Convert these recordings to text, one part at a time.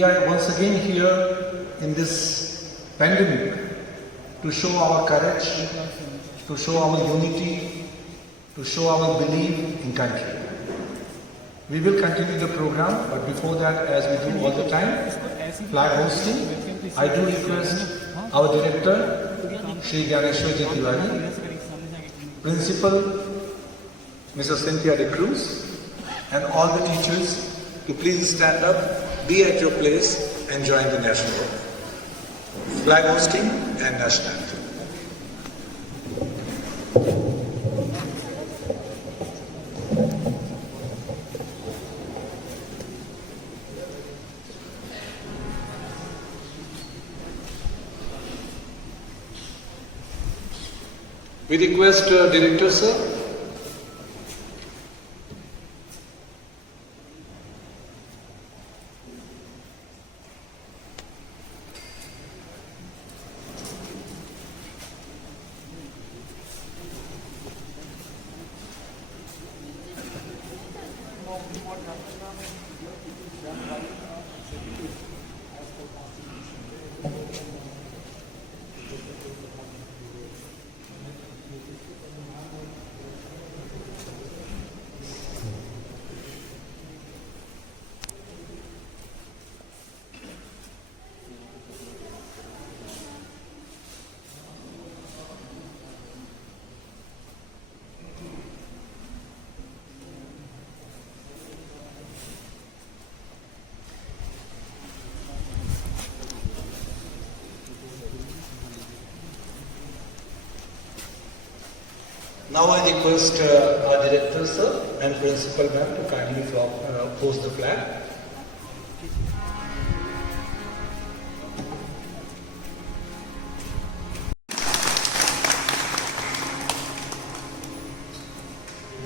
We are once again here in this pandemic to show our courage, to show our unity, to show our belief in country. We will continue the program, but before that, as we do all the time, flag hosting, I do request our director, Shri Gyaneshwarji Tiwari, Principal, Mrs. Cynthia De Cruz, and all the teachers to please stand up, be at your place and join the national flag hosting and national anthem. We request Director Sir. Now I request our Director Sir and Principal Ma'am to kindly post the flag.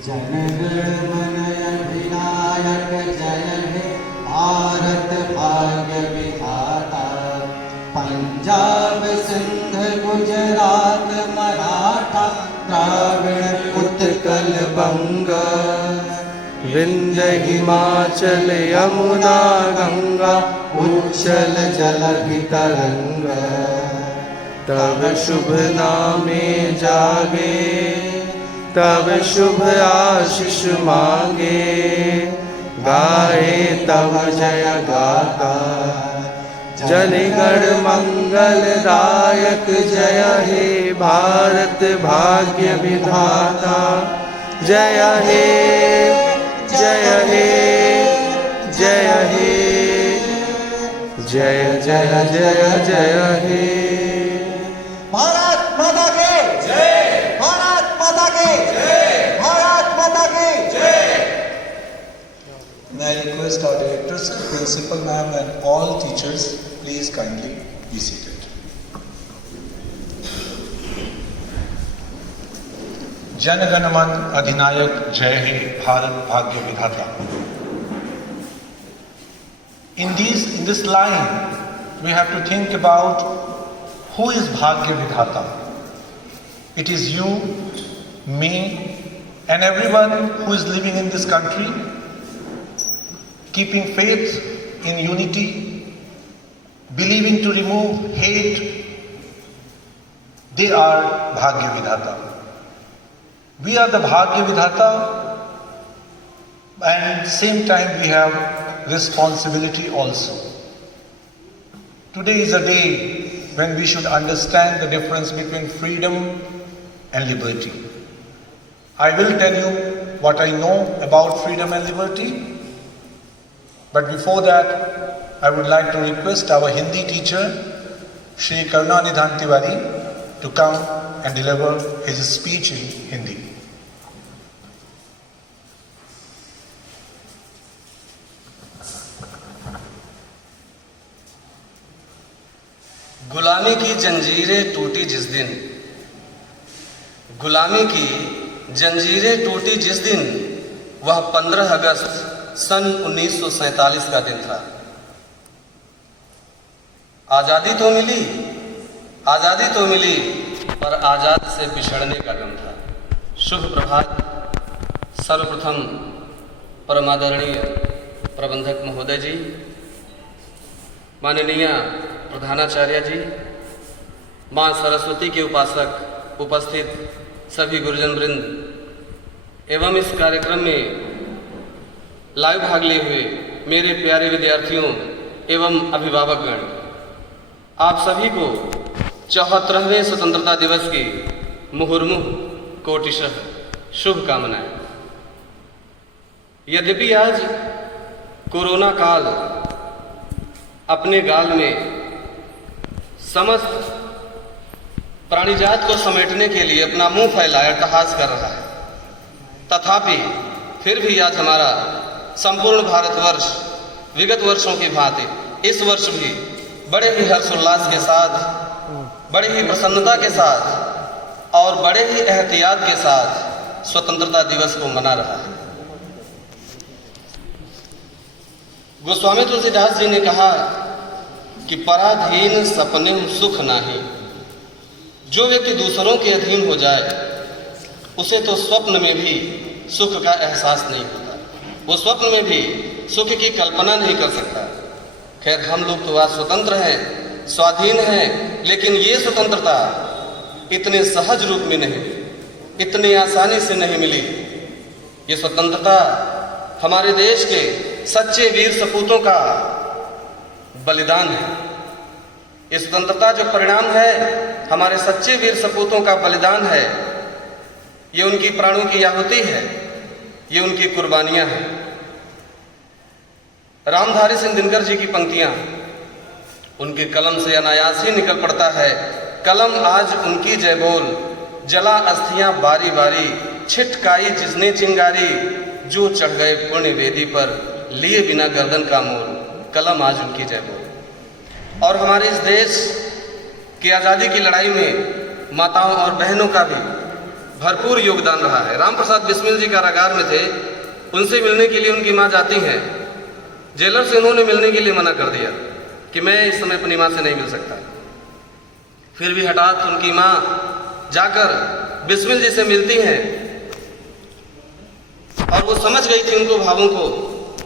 जनगण मन अधिनायक जय हे भारत भाग्य विधाता। पंजाब सिंध गुजरात मराठा द्राविड़ उत्कल बंग। विंध्य हिमाचल यमुना गंगा उच्चल जलधि तरंग। तब शुभ नामे जागे तब शुभ आशीष मांगे। गाए तब जय गाता जनगण मंगलदायक जय हे भारत भाग्य विधाता। जय हे जय हे जय हे जय जय जय जय हे। भारत माता की जय। भारत माता की जय। भारत माता की जय। May I request our Director Sir, Principal Ma'am and all teachers, please kindly be seated. Janagan Man Adhinayak Jai He Bharat Bhagya Vidhata. In this line, we have to think about who is Bhagya Vidhata. It is you, me, and everyone who is living in this country, keeping faith in unity, believing to remove hate. They are Bhagya Vidhata. We are the Bhagya Vidhata, and at the same time we have responsibility also. Today is a day when we should understand the difference between freedom and liberty. I will tell you what I know about freedom and liberty. But before that, I would like to request our Hindi teacher, Shri Karunanidhan Tiwari, to come and deliver his speech in Hindi. गुलामी की जंजीरें टूटी जिस दिन, गुलामी की जंजीरें टूटी जिस दिन, वह 15 अगस्त सन 1947 का दिन था। आज़ादी तो मिली पर आज़ाद से बिछड़ने का गम था। शुभ प्रभात। सर्वप्रथम परमादरणीय प्रबंधक महोदय जी, माननीय प्रधानाचार्य जी, माँ सरस्वती के उपासक, उपस्थित सभी गुरुजन वृंद एवं इस कार्यक्रम में लाइव भाग लिए हुए मेरे प्यारे विद्यार्थियों एवं अभिभावकगण, आप सभी को 74वें स्वतंत्रता दिवस की मुहुर्मुह कोटिशः शुभकामनाएं। यद्यपि आज कोरोना काल अपने गाल में समस्त प्राणिजात को समेटने के लिए अपना मुंह फैलाए अट्टहास कर रहा है, तथापि फिर भी आज हमारा संपूर्ण भारतवर्ष विगत वर्षों की भांति इस वर्ष भी बड़े ही हर्षोल्लास के साथ, बड़े ही प्रसन्नता के साथ और बड़े ही एहतियात के साथ स्वतंत्रता दिवस को मना रहा है। गोस्वामी तुलसीदास जी ने कहा कि पराधीन सपने सुख नाही। जो व्यक्ति दूसरों के अधीन हो जाए उसे तो स्वप्न में भी सुख का एहसास नहीं होता, वो स्वप्न में भी सुख की कल्पना नहीं कर सकता। खैर, हम लोग तो आज स्वतंत्र हैं, स्वाधीन हैं, लेकिन ये स्वतंत्रता इतने सहज रूप में नहीं, इतनी आसानी से नहीं मिली। ये स्वतंत्रता हमारे देश के सच्चे वीर सपूतों का बलिदान है। ये स्वतंत्रता जो परिणाम है हमारे सच्चे वीर सपूतों का बलिदान है, ये उनकी प्राणों की आहुति है, ये उनकी कुर्बानियां हैं। रामधारी सिंह दिनकर जी की पंक्तियां उनके कलम से अनायास ही निकल पड़ता है। कलम आज उनकी जय बोल, जला अस्थियां बारी बारी, छिटकाई जिसने चिंगारी, जो चढ़ गए पुण्य वेदी पर, लिए बिना गर्दन का मोल। कलम आज उनकी जय बोल। और हमारे इस देश की आज़ादी की लड़ाई में माताओं और बहनों का भी भरपूर योगदान रहा है। राम प्रसाद बिस्मिल जी कारागार में थे, उनसे मिलने के लिए उनकी माँ जाती हैं, जेलर से उन्होंने मिलने के लिए मना कर दिया कि मैं इस समय अपनी माँ से नहीं मिल सकता। फिर भी हठात उनकी माँ जाकर बिस्मिल जी से मिलती हैं और वो समझ गई थी उनको भावों को।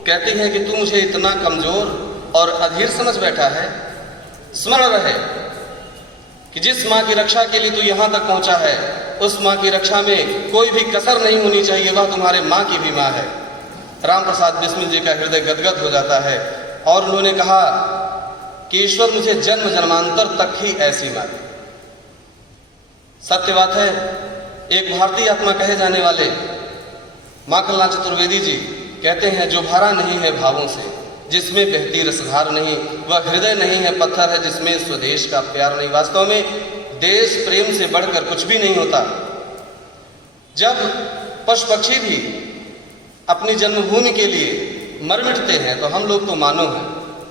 कहती है कि तू मुझे इतना कमजोर और अधीर समझ बैठा है, स्मरण रहे कि जिस माँ की रक्षा के लिए तू यहाँ तक पहुँचा है, उस माँ की रक्षा में कोई भी कसर नहीं होनी चाहिए, वह तुम्हारे माँ की भी माँ है। राम प्रसाद बिस्मिल जी का हृदय गदगद हो जाता है और उन्होंने कहा कि ईश्वर मुझे जन्म जन्मांतर तक ही ऐसी माने। सत्य बात है, एक भारतीय आत्मा कहे जाने वाले माखनलाल चतुर्वेदी जी कहते हैं, जो भरा नहीं है भावों से, जिसमें बहती रसधार नहीं, वह हृदय नहीं है पत्थर है, जिसमें स्वदेश का प्यार नहीं। वास्तव में देश प्रेम से बढ़कर कुछ भी नहीं होता। जब पशु पक्षी भी अपनी जन्मभूमि के लिए मर मिटते हैं तो हम लोग तो मानव हैं,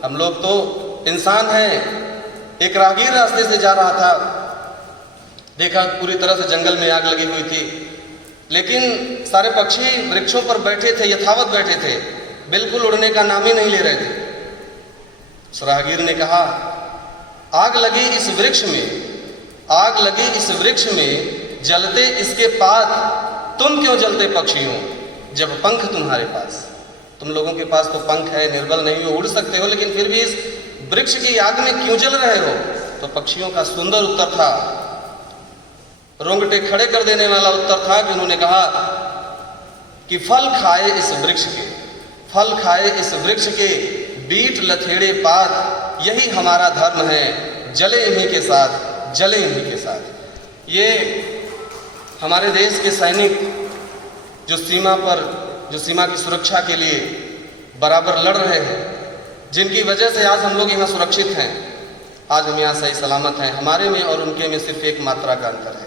हम लोग तो इंसान हैं। एक राहगीर रास्ते से जा रहा था, देखा पूरी तरह से जंगल में आग लगी हुई थी, लेकिन सारे पक्षी वृक्षों पर बैठे थे, यथावत बैठे थे, बिल्कुल उड़ने का नाम ही नहीं ले रहे थे। उस राहगीर ने कहा, आग लगी इस वृक्ष में, आग लगी इस वृक्ष में, जलते इसके पात, तुम क्यों जलते पक्षियों, जब पंख तुम्हारे पास। तुम लोगों के पास तो पंख है, निर्बल नहीं हो, उड़ सकते हो, लेकिन फिर भी इस वृक्ष की आग में क्यों जल रहे हो। तो पक्षियों का सुंदर उत्तर था, रोंगटे खड़े कर देने वाला उत्तर था कि उन्होंने कहा कि फल खाए इस वृक्ष के, फल खाए इस वृक्ष के, बीट लथेड़े पात, यही हमारा धर्म है, जले इन्हीं के साथ, जले इन्हीं के साथ। ये हमारे देश के सैनिक जो सीमा पर, जो सीमा की सुरक्षा के लिए बराबर लड़ रहे हैं, जिनकी वजह से आज हम लोग यहाँ सुरक्षित हैं, आज हम यहाँ सही सलामत हैं, हमारे में और उनके में सिर्फ एक मात्रा का अंतर है।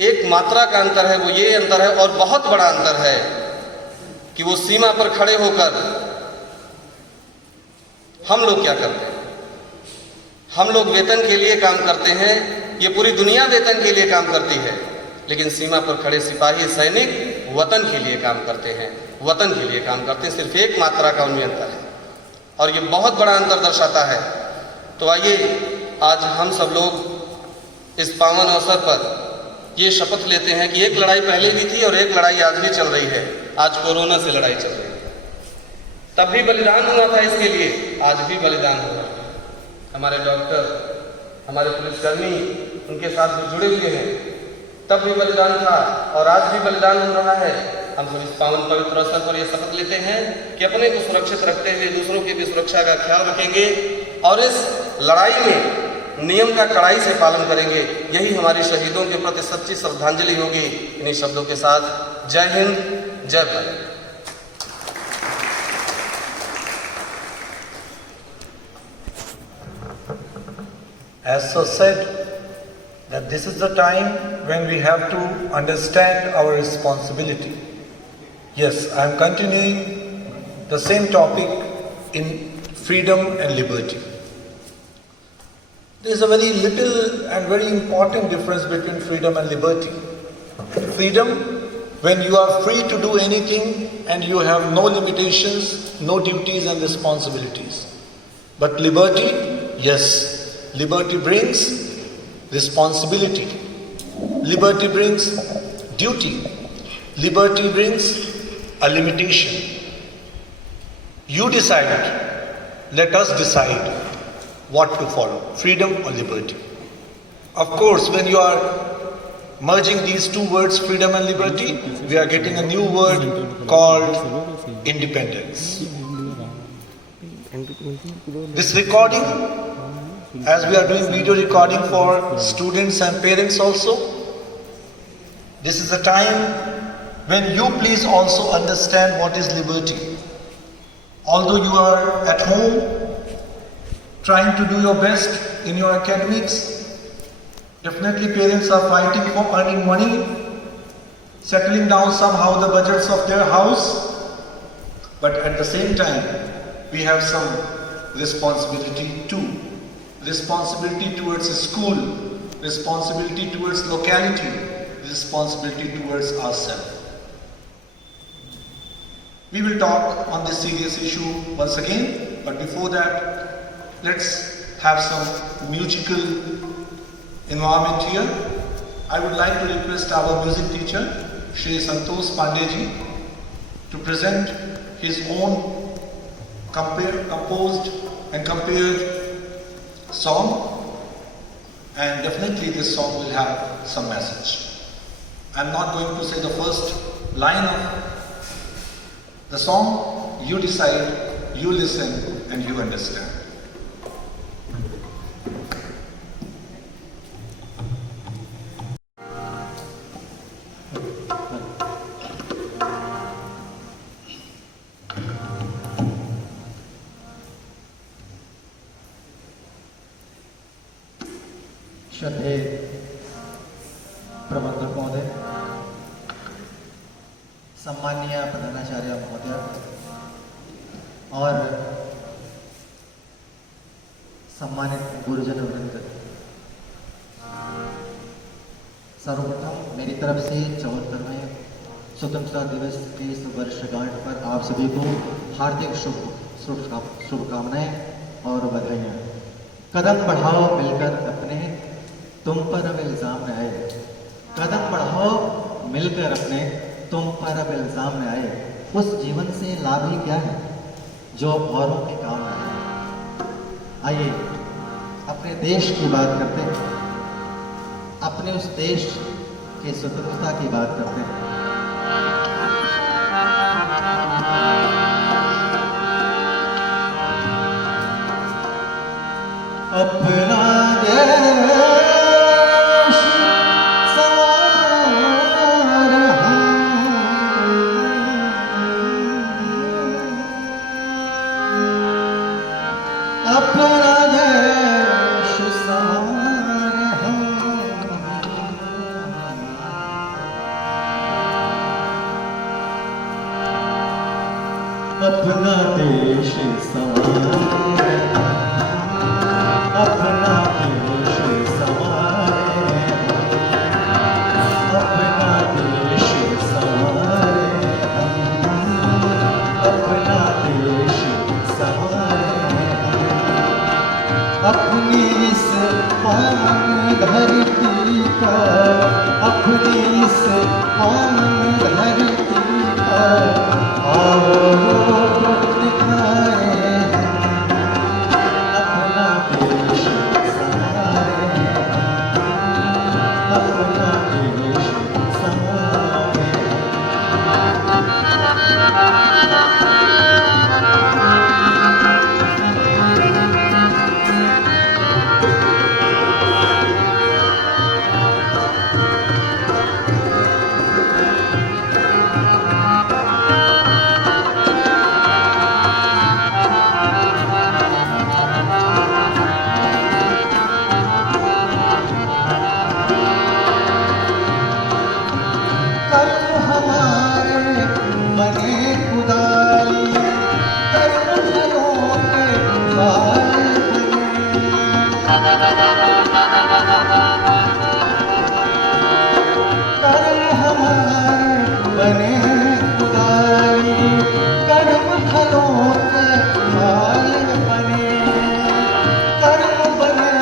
एक मात्रा का अंतर है, वो ये अंतर है और बहुत बड़ा अंतर है कि वो सीमा पर खड़े होकर हम लोग क्या करते हैं। हम लोग वेतन के लिए काम करते हैं, ये पूरी दुनिया वेतन के लिए काम करती है, लेकिन सीमा पर खड़े सिपाही सैनिक वतन के लिए काम करते हैं, वतन के लिए काम करते हैं। सिर्फ एक मात्रा का उनमें अंतर है और ये बहुत बड़ा अंतर दर्शाता है। तो आइए आज हम सब लोग इस पावन अवसर पर ये शपथ लेते हैं कि एक लड़ाई पहले भी थी और एक लड़ाई आज भी चल रही है। आज कोरोना से लड़ाई चल रही है, तब भी बलिदान हुआ था इसके लिए, आज भी बलिदान हो रहा है। हमारे डॉक्टर, हमारे पुलिसकर्मी उनके साथ भी जुड़े हुए हैं। तब भी बलिदान था और आज भी बलिदान हो रहा है। हम सब इस पावन पवित्र अवसर पर यह शपथ लेते हैं कि अपने को सुरक्षित रखते हुए दूसरों की भी सुरक्षा का ख्याल रखेंगे और इस लड़ाई में नियम का कड़ाई से पालन करेंगे। यही हमारी शहीदों के प्रति सच्ची श्रद्धांजलि होगी। इन्हीं शब्दों के साथ जय हिंद, जय Bharat. As so said, that this is the time when we have to understand our responsibility. Yes, I am continuing the same topic in freedom and liberty. There is a very little and very important difference between freedom and liberty. Freedom, when you are free to do anything and you have no limitations, no duties and responsibilities. But liberty, yes, liberty brings responsibility. Liberty brings duty. Liberty brings a limitation. You decide. Let us decide what to follow, freedom or liberty. Of course, when you are merging these two words, freedom and liberty, we are getting a new word called independence. This recording, as we are doing video recording for students and parents also, this is a time when you please also understand what is liberty. Although you are at home trying to do your best in your academics, definitely parents are fighting for earning money, settling down somehow the budgets of their house, but at the same time we have some responsibility too. Responsibility towards a school, responsibility towards locality, responsibility towards ourselves. We will talk on this serious issue once again, but before that, let's have some musical environment here. I would like to request our music teacher, Shri Santosh Pandey to present his own composed and compared song, and definitely this song will have some message. I'm not going to say the first line of the song. You decide, you listen, and you understand. श्रद्धेय प्रबंधक महोदय, सम्माननीय प्रधानाचार्य महोदय और सम्मानित गुरुजन वृंद, सर्वप्रथम मेरी तरफ से 74वें स्वतंत्रता दिवस की इस वर्षगांठ पर आप सभी को हार्दिक शुभकामनाएं और बधाइयाँ। कदम बढ़ाओ मिलकर अपने, तुम पर अब इल्जाम न आए। कदम बढ़ाओ मिलकर अपने, तुम पर अब इल्जाम न आए। उस जीवन से लाभ ही क्या है जो औरों के काम आए। आइए अपने देश की बात करते हैं, अपने उस देश की स्वतंत्रता की बात करते हैं। अपना देश अपना देश संवारे, अपना देश संवारे, अपना देश संवारे, अपना देश संवारे, अपनी इस पावन धरती का, अपनी इस पावन धरती का आओ दिखाए अपना देश कर्म हमारे बने कुदाली, कर्म फलों के फल कर्म हमारे बने कुदाली, कर्म फलों के फल बने, कर्म बने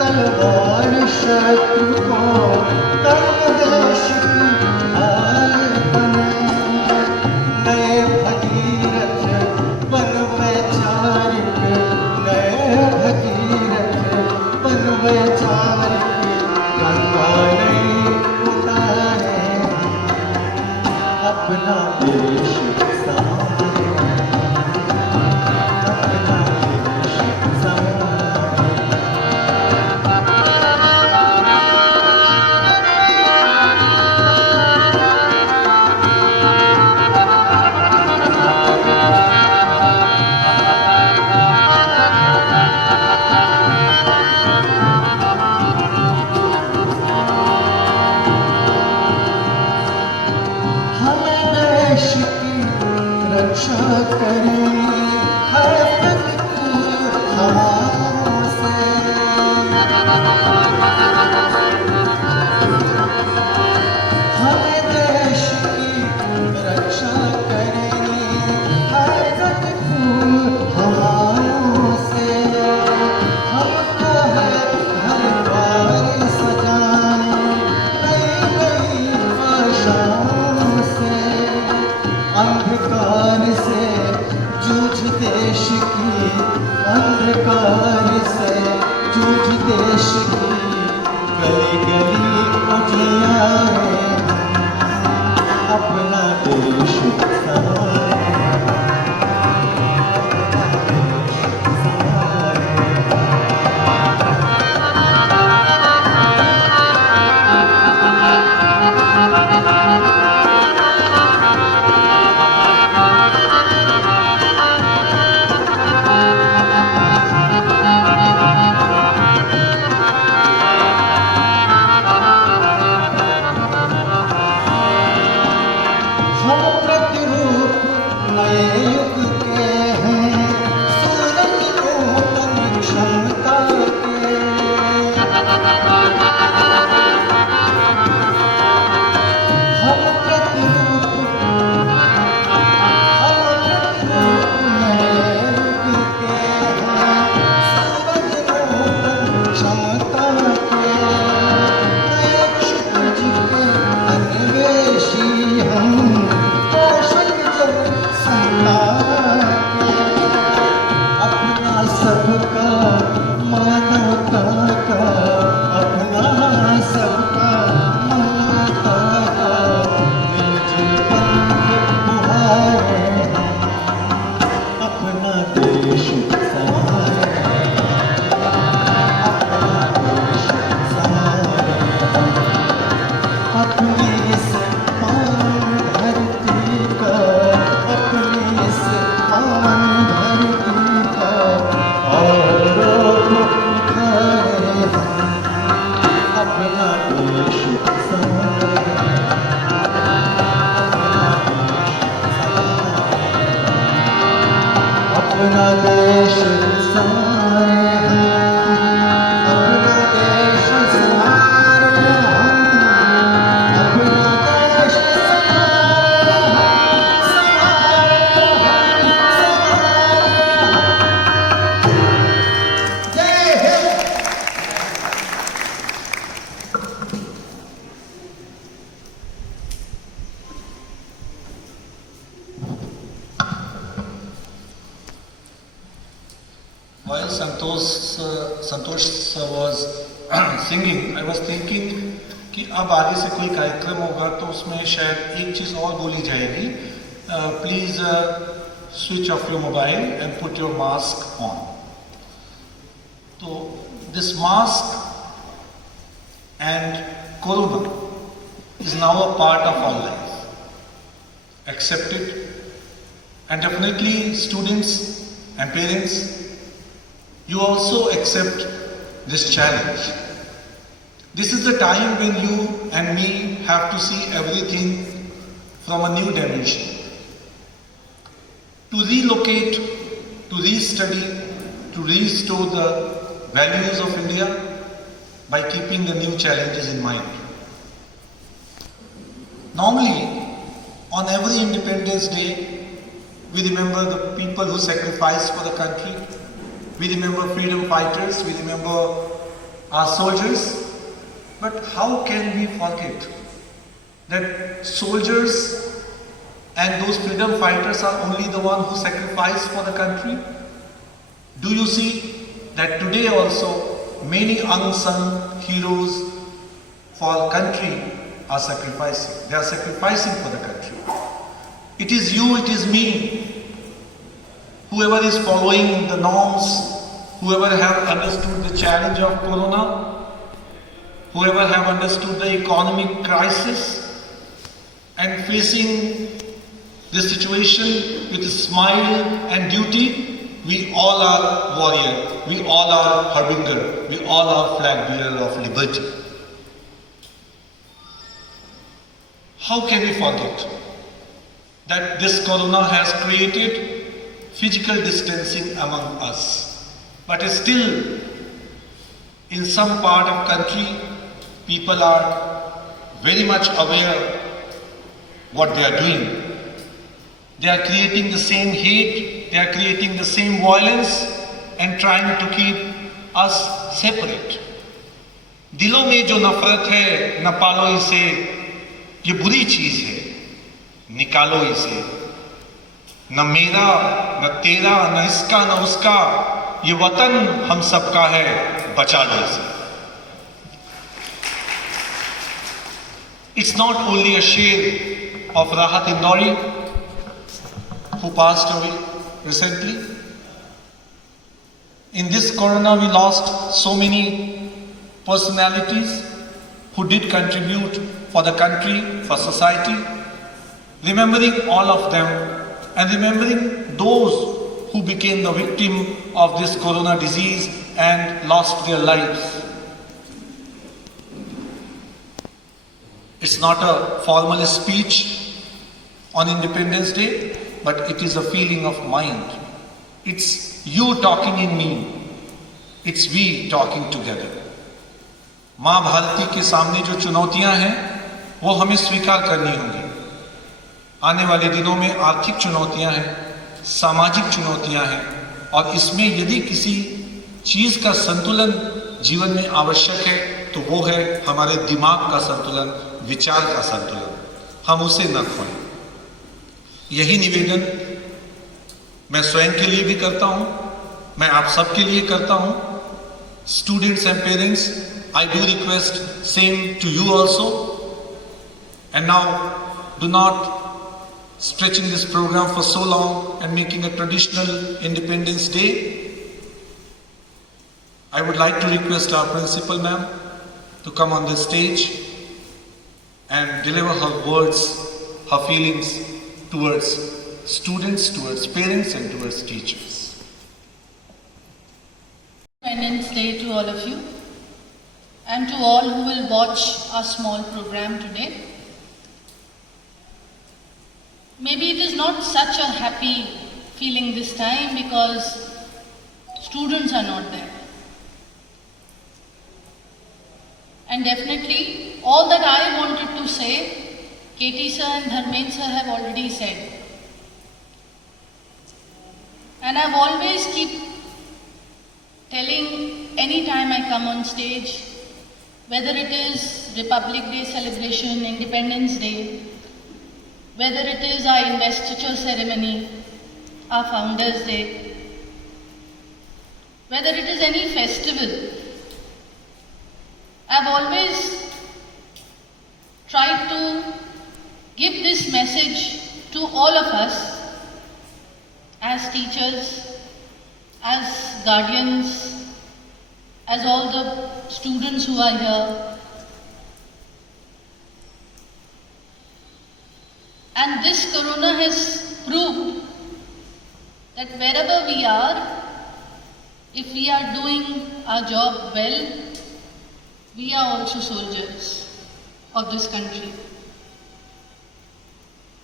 तलवार शत्रु को, कर्म देश की ढाल बने, नए भगीरथ बन वैचारिक, नए भगीरथ बन वैचारिक, गंगा नहीं उतारे अपना देश संभाले, अपना देश संभाले। हमें देश की रक्षा करनी है प्रतिकूल हवाओं से, हमें देश की रक्षा करनी है प्रतिकूल हवाओं से, हमको है घर द्वार सजाने नई नई आशाओं से, अंधकार से जूझ देश की, अंधकार से जूझ देश की, गली गली उजियारे अपना देश संभाले, हम प्रतिरूप नए युग के हैं, सूरज नूतन क्षमता के, हम प्रतिरूप नए युग के हैं, सूरज नूतन क्षमता के, नए क्षितिज के अन्वेषी हम, पोषक जल संतान के, अपना सबका मानवता का, अपना सबका मानवता का, मिलजुल कर बुहारे अपना देश संभाले, अपना देश संभाले, अपनी इस पावन धरती का, अपनी इस पावन धरती का आरोप उठाए, अपना देश संभाले, अपना देश संभाले, अपना देश संभाले, अपना देश संभाले, जय Hind. While Santosh sir was singing, I was thinking कि अब आगे से कोई कार्यक्रम होगा तो उसमें शायद एक चीज़ और बोली जाएगी, please switch off your mobile and put your mask on. तो this mask and corona is now a part of our life, accepted, and definitely students and parents, you also accept this challenge. This is the time when you and me have to see everything from a new dimension. To relocate, to restudy, to restore the values of India by keeping the new challenges in mind. Normally, on every Independence Day, we remember the people who sacrificed for the country. We remember freedom fighters, we remember our soldiers. But how can we forget that soldiers and those freedom fighters are only the ones who sacrificed for the country? Do you see that today also many unsung heroes for our country are sacrificing. They are sacrificing for the country. It is you, it is me. Whoever is following the norms, whoever have understood the challenge of Corona, whoever have understood the economic crisis and facing the situation with a smile and duty, we all are warrior, we all are harbinger, we all are flag bearer of liberty. How can we forget that this Corona has created physical distancing among us, but still in some part of country people are very much aware what they are doing. They are creating the same hate, they are creating the same violence and trying to keep us separate. दिलों में जो नफरत है न पालो इसे, ये बुरी चीज है, निकालो इसे। न मेरा न तेरा न इसका न उसका, ये वतन हम सबका है, बचा लो इसे। It's not only a share of Rahat Indori, who passed away recently. In this Corona, we lost so many personalities who did contribute for the country, for society. Remembering all of them and remembering those who became the victim of this Corona disease and lost their lives. It's not a formal speech on Independence Day, but it is a feeling of mind. It's you talking in me. It's we talking together. माँ भारती के सामने जो चुनौतियां हैं वो हमें स्वीकार करनी होंगी। आने वाले दिनों में आर्थिक चुनौतियां हैं, सामाजिक चुनौतियां हैं और इसमें यदि किसी चीज का संतुलन जीवन में आवश्यक है तो वो है हमारे दिमाग का संतुलन, विचार का संतुलन। हम उसे न खोएं। यही निवेदन मैं स्वयं के लिए भी करता हूं, मैं आप सबके लिए करता हूं। Students and parents, I do request same to you also. And now, do not stretching this program for so long and making a traditional Independence Day. I would like to request our principal ma'am to come on the stage and deliver her words, her feelings towards students, towards parents and towards teachers. Independence Day to all of you and to all who will watch our small program today. Maybe it is not such a happy feeling this time because students are not there. And definitely all that I wanted to say, KT sir and Dharmen sir have already said. And I've always keep telling anytime I come on stage, whether it is Republic Day celebration, Independence Day, whether it is our investiture ceremony, our Founders Day, whether it is any festival, I've always tried to give this message to all of us as teachers, as guardians, as all the students who are here. And this Corona has proved that wherever we are, if we are doing our job well, we are also soldiers of this country.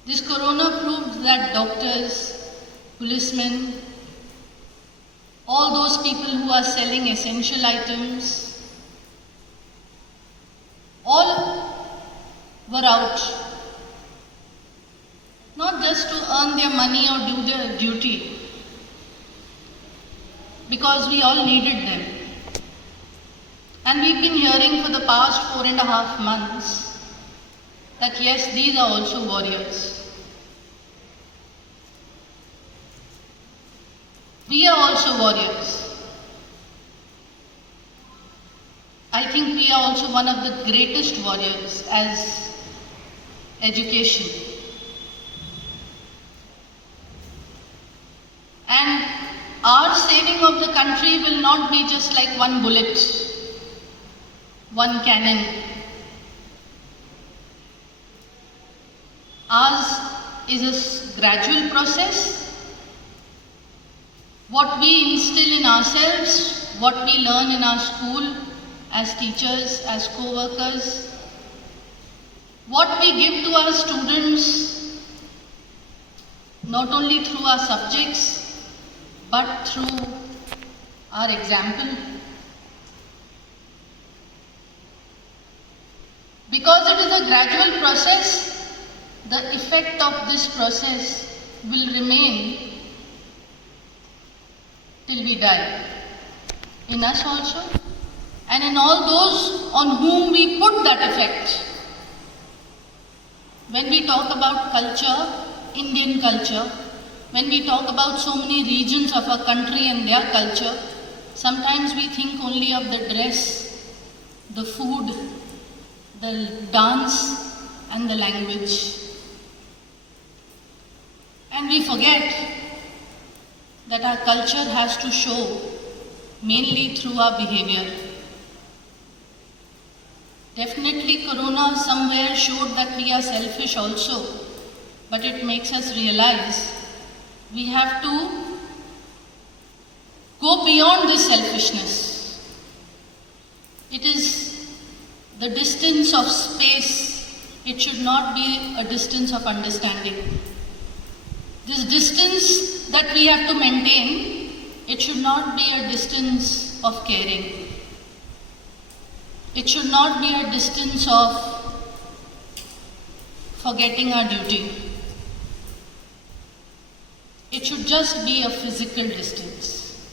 This corona proved that doctors, policemen, all those people who are selling essential items, all were out, not just to earn their money or do their duty, because we all needed them. And we've been hearing for the past 4.5 months that yes, these are also warriors. We are also warriors. I think we are also one of the greatest warriors as education. And our saving of the country will not be just like one bullet, one cannon. Ours is a gradual process. What we instill in ourselves, what we learn in our school, as teachers, as co-workers, what we give to our students, not only through our subjects, but through our example. Because it is a gradual process, the effect of this process will remain till we die, in us also, and in all those on whom we put that effect. When we talk about culture, Indian culture, when we talk about so many regions of our country and their culture, sometimes we think only of the dress, the food, the dance and the language. And we forget that our culture has to show mainly through our behavior. Definitely Corona somewhere showed that we are selfish also, but it makes us realize we have to go beyond this selfishness. It is the distance of space, it should not be a distance of understanding. This distance that we have to maintain, it should not be a distance of caring. It should not be a distance of forgetting our duty. It should just be a physical distance.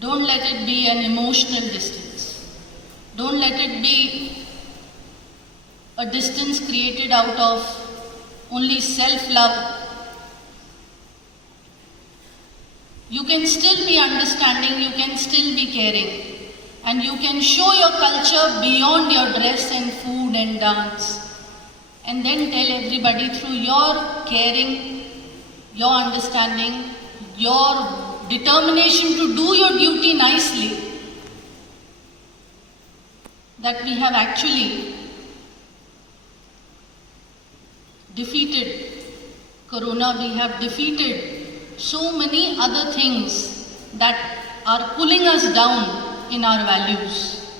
Don't let it be an emotional distance. Don't let it be a distance created out of only self-love. You can still be understanding, you can still be caring, and you can show your culture beyond your dress and food and dance, and then tell everybody through your caring, your understanding, your determination to do your duty nicely, that we have actually defeated Corona, we have defeated so many other things that are pulling us down in our values.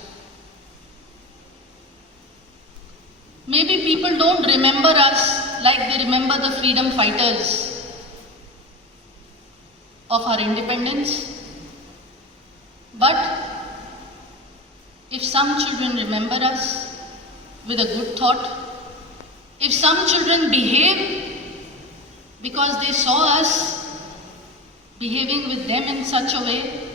Maybe people don't remember us like they remember the freedom fighters of our independence. But if some children remember us with a good thought, if some children behave because they saw us behaving with them in such a way,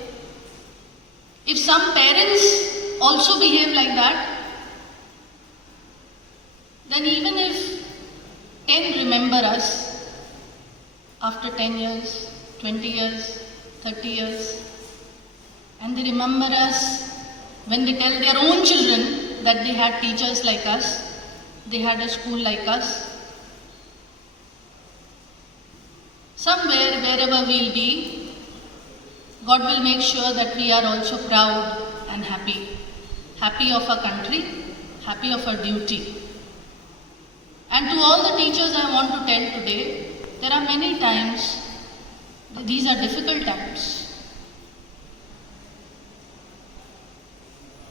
if some parents also behave like that, then even if 10 remember us after 10 years, 20 years, 30 years, and they remember us when they tell their own children that they had teachers like us, they had a school like us, somewhere, wherever we'll be, God will make sure that we are also proud and happy. Happy of our country, happy of our duty. And to all the teachers I want to tell today, there are many times, these are difficult times.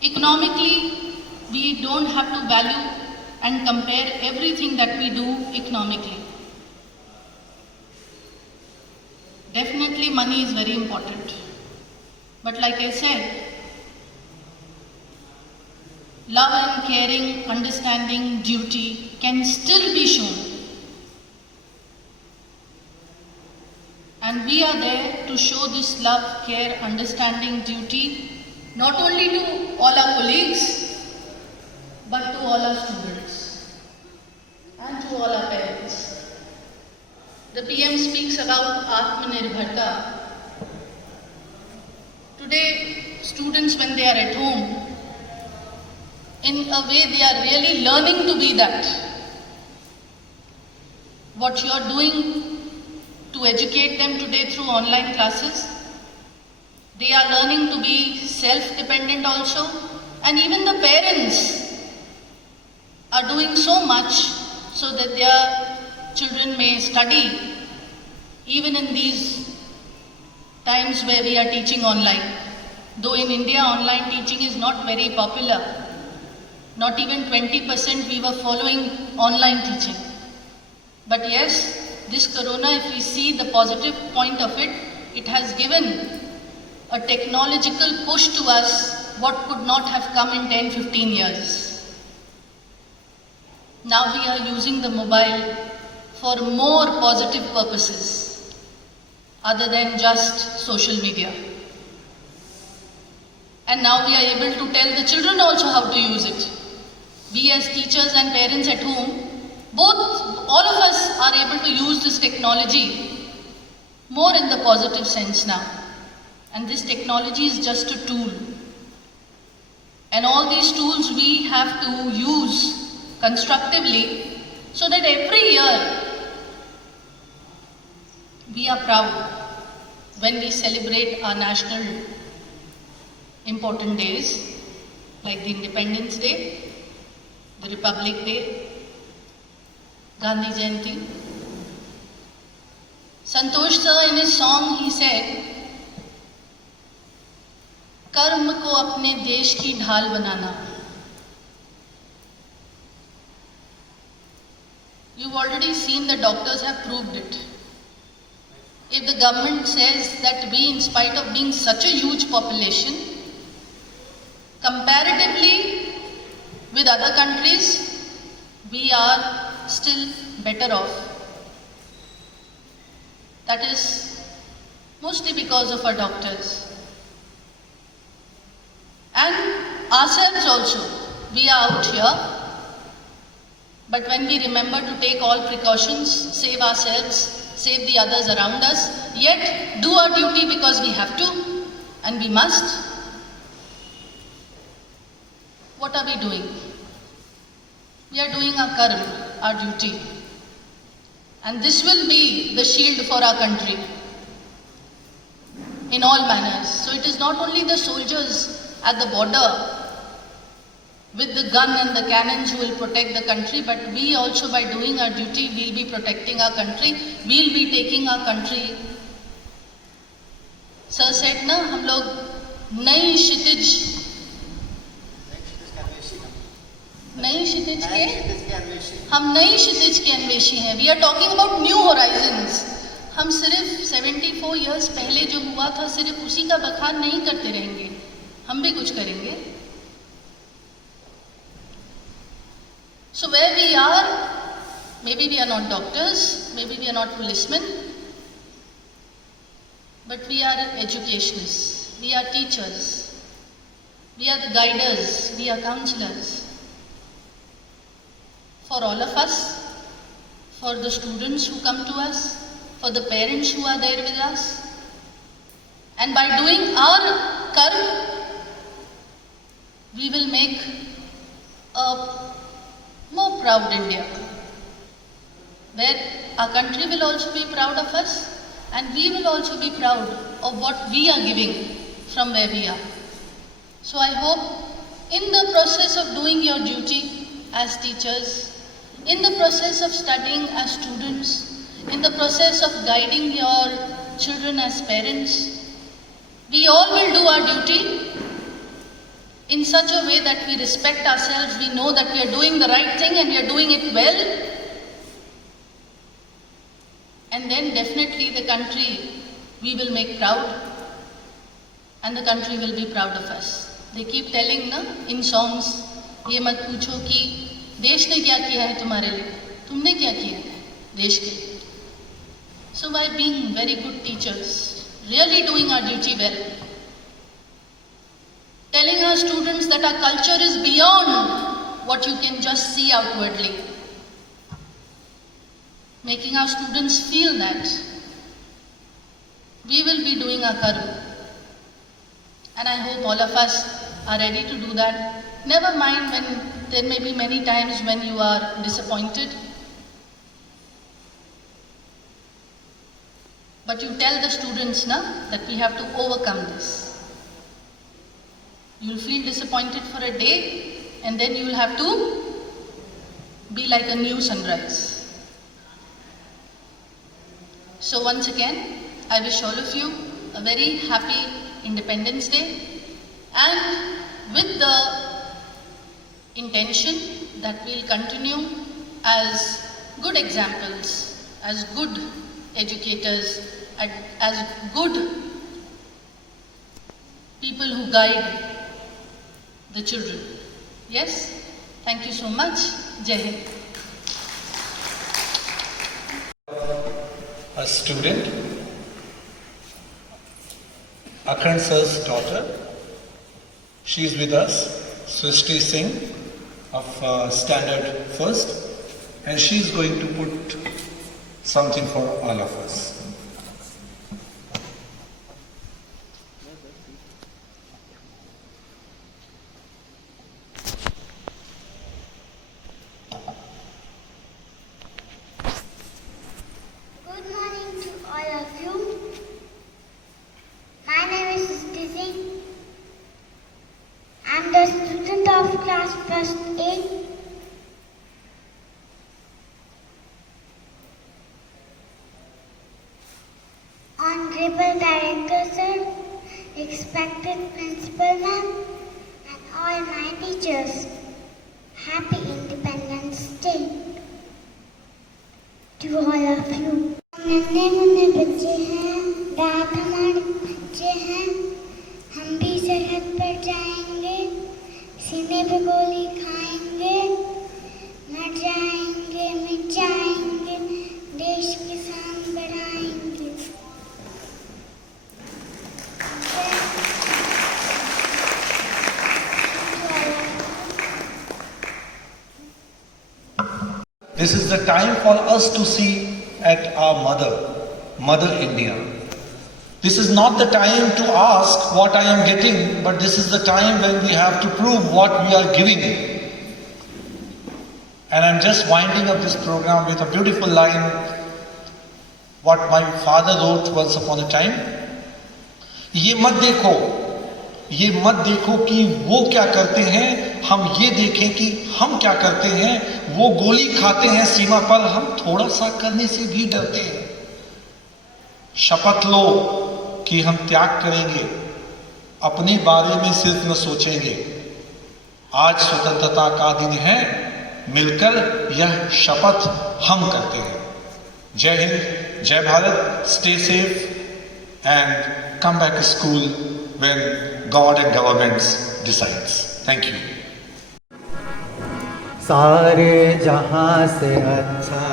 Economically, we don't have to value and compare everything that we do economically. Definitely money is very important. But like I said, love and caring, understanding, duty can still be shown. And we are there to show this love, care, understanding, duty, not only to all our colleagues, but to all our students and to all our parents. The PM speaks about Atmanirbharta. Today, students, when they are at home, in a way they are really learning to be that. What you are doing to educate them today through online classes, they are learning to be self-dependent also, and even the parents are doing so much so that their children may study even in these times where we are teaching online. Though in India online teaching is not very popular, not even 20% we were following online teaching. But yes, this corona, if we see the positive point of it, it has given a technological push to us what could not have come in 10-15 years. Now we are using the mobile for more positive purposes other than just social media. And now we are able to tell the children also how to use it. We as teachers and parents at home, all of us are able to use this technology more in the positive sense now. And this technology is just a tool. And all these tools we have to use constructively so that every year we are proud when we celebrate our national important days like the Independence Day, the Republic Day, Gandhi Jayanti. Santosh sir, in his song, he said, कर्म को अपने देश की ढाल बनाना. You've already seen the doctors have proved it. If the government says that we, in spite of being such a huge population, comparatively with other countries, we are still better off. That is mostly because of our doctors. And ourselves also. We are out here. But when we remember to take all precautions, save ourselves, save the others around us, yet do our duty because we have to and we must, what are we doing? We are doing our karma, our duty. And this will be the shield for our country in all manners. So it is not only the soldiers at the border with the gun and the cannons who will protect the country, but we also, by doing our duty, will be protecting our country, we'll be taking our country. Sir said na, हम लोग नई क्षितिज के हम नई क्षितिज के अन्वेषी हैं. We are talking about new horizons. हम सिर्फ 74 years पहले जो हुआ था सिर्फ उसी का बखान नहीं करते रहेंगे, हम भी कुछ करेंगे. So where we are, maybe we are not doctors, maybe we are not policemen, but we are educationists, we are teachers, we are the guiders, we are counselors. For all of us, for the students who come to us, for the parents who are there with us. And by doing our karma, we will make a more proud India, where our country will also be proud of us and we will also be proud of what we are giving from where we are. So I hope in the process of doing your duty as teachers, in the process of studying as students, in the process of guiding your children as parents, we all will do our duty in such a way that we respect ourselves, we know that we are doing the right thing and we are doing it well, and then definitely the country we will make proud, and the country will be proud of us. They keep telling na in songs, ये मत पूछो कि देश ने क्या किया है तुम्हारे लिए, तुमने क्या किया है देश के लिए. So by being very good teachers, really doing our duty well, telling our students that our culture is beyond what you can just see outwardly, making our students feel that we will be doing our karma. And I hope all of us are ready to do that. Never mind when there may be many times when you are disappointed. But you tell the students na, that we have to overcome this. You will feel disappointed for a day and then you will have to be like a new sunrise. So once again, I wish all of you a very happy Independence Day, and with the intention that we'll continue as good examples, as good educators, as good people who guide the children. Yes? Thank you so much. Jai Hind. A student, Akhand sir's daughter. She is with us, Srishti Singh of Standard First, and she is going to put something for all of us. Good morning to all of you. My name is Srishti Singh. I am the student of class first A. Honorable Director Sir, respected Principal Ma'am, and all my teachers, Happy Independence Day to all of you. नन्हे मुन्ने बच्चे हैं, दांत हमारे बच्चे हैं, हम भी सरहद पर जाएंगे, सीने पे गोली खाएंगे, मर जाएंगे, मिट जाएंगे, देश की शान बढ़ाएंगे. This is the time for us to see at our Mother India. This is not the time to ask what I am getting, but this is the time when we have to prove what we are giving. And I'm just winding up this program with a beautiful line, what my father wrote once upon a time. ये मत देखो कि वो क्या करते हैं, हम ये देखें कि हम क्या करते हैं. वो गोली खाते हैं सीमा पर, हम थोड़ा सा करने से भी डरते हैं. शपथ लो कि हम त्याग करेंगे, अपने बारे में सिर्फ न सोचेंगे. आज स्वतंत्रता का दिन है, मिलकर यह शपथ हम करते हैं. जय हिंद, जय Bharat. Stay safe and come back to school when God and governments decides. Thank you. सारे जहां से अच्छा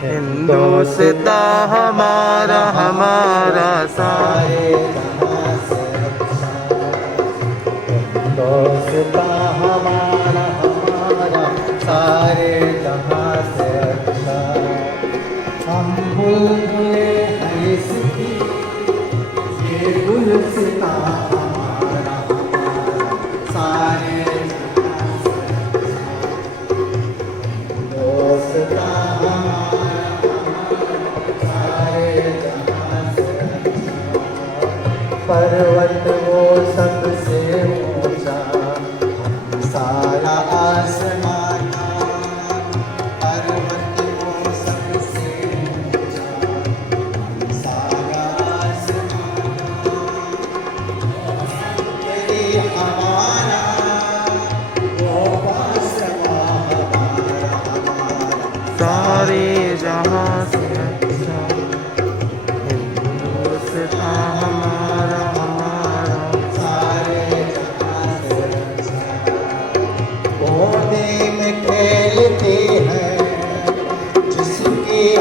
हिंदुस्तान हमारा हमारा सारे जहां से अच्छा हिंदुस्तान हमारा हमारा सारे जहां से अच्छा. हम बुलबुले हैं इसकी, ये गुलसितां हमारा हमारा सारे जहां से अच्छा. हिंदुस्तान हमारा हमारा सारे जहां से अच्छा. पर्वत वो सबसे ऊंचा, सारा आसमान. पर्वत वो सबसे ऊंचा, सारा आसमान. तेरी हवा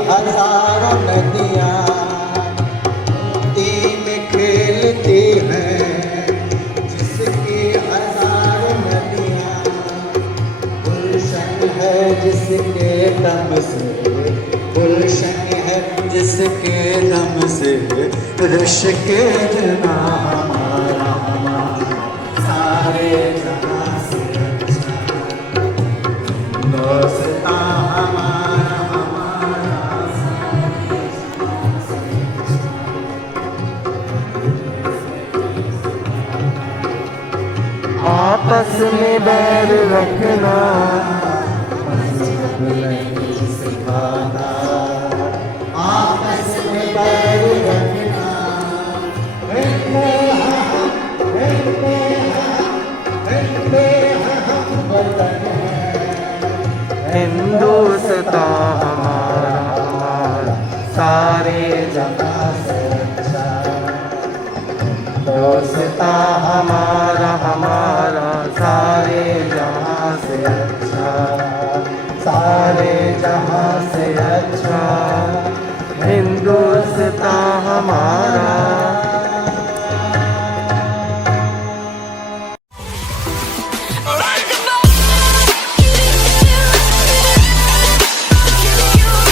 हजारों नदियाँ मोती में खेलती हैं, जिसकी हजारों नदियाँ गुलशन है जिसके दम से, गुलशन है जिसके दम से ऋष के जना हमारा हमारा सारे जहाँ से दोस्ता हमारा हमारा आपस में बैर रखना सिखाना, आपस में बैर रखना, वतन हिंदुस्तान हमारा हमारा सारे जहाँ से अच्छा, दोस्ता हमारा हमारा सारे जहाँ से अच्छा, सारे जहाँ से अच्छा हिंदुस्तान हमारा